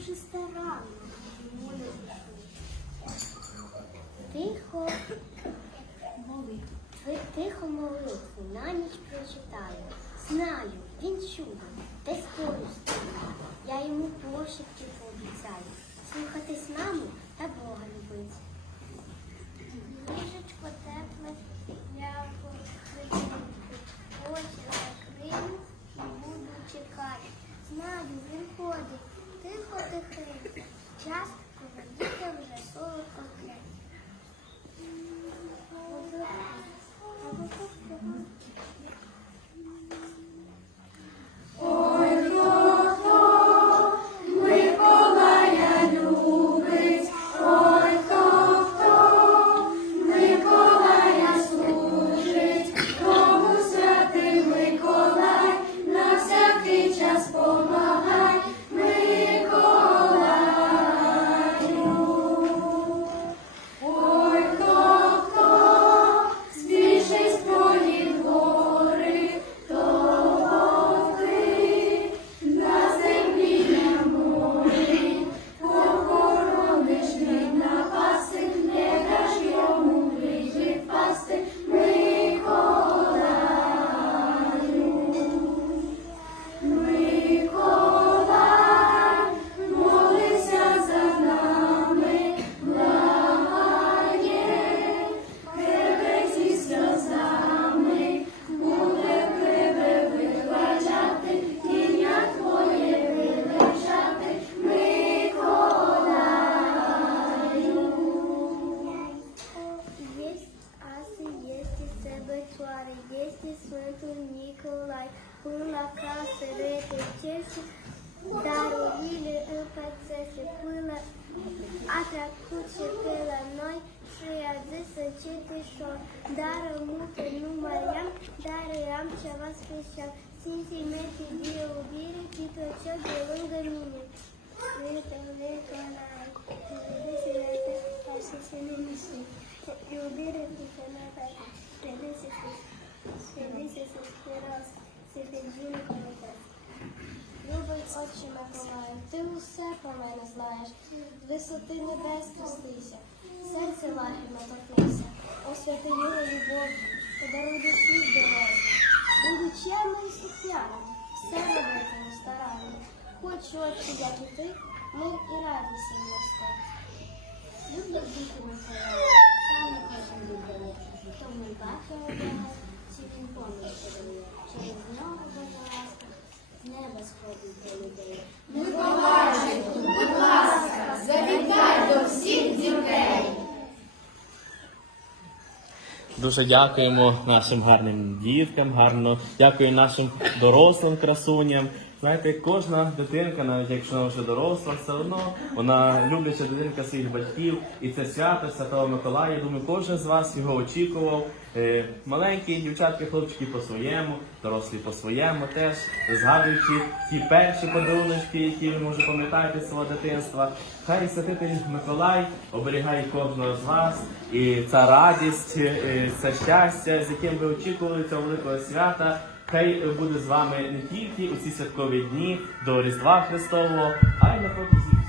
дуже старанно. Тихо тихо молитву на ніч прочитаю. Знаю, він чує, десь поруч стоїть. Я йому пошепки пообіцяю. Слухатись маму та Бога любить. します。Sfântul Nicolae, până la casă retrecește, darurile împărțește, până a trecut și pe la noi și i-a zis să cete șor, dar multe nu mai am, dar am ceva special, sentimente de iubire, și tot ce de lângă mine. Sfântul Nicolae. Отче Миколаю, ти усе про мене знаєш, висоти небес спустися, серце лагідно торкнися, освяти його любов'ю, подаруй душі дорозі. Буду чемним і слухняним, все робитиму старанно. Хочу, отче, як і ти, мир і радість їм нести. Люблять діти Миколая, Миколайчику, будь ласка, завітай до всіх дітей. Дуже дякуємо нашим гарним діткам, гарно дякую нашим дорослим красуням. Знаєте, кожна дитинка, навіть якщо вона вже доросла, все одно вона любляча дитинка своїх батьків. І це свято Святого Миколая. Думаю, кожен з вас його очікував. Е, Маленькі дівчатки, хлопчики по-своєму, дорослі по-своєму теж, згадуючи ті перші подарунки, які ви може пам'ятаєте з свого дитинства. Хай святитель Миколай оберігає кожного з вас. І ця радість, е, це щастя, з яким ви очікували цього великого свята. Хай буде з вами не тільки у ці святкові дні до Різдва Христового, а й на протязі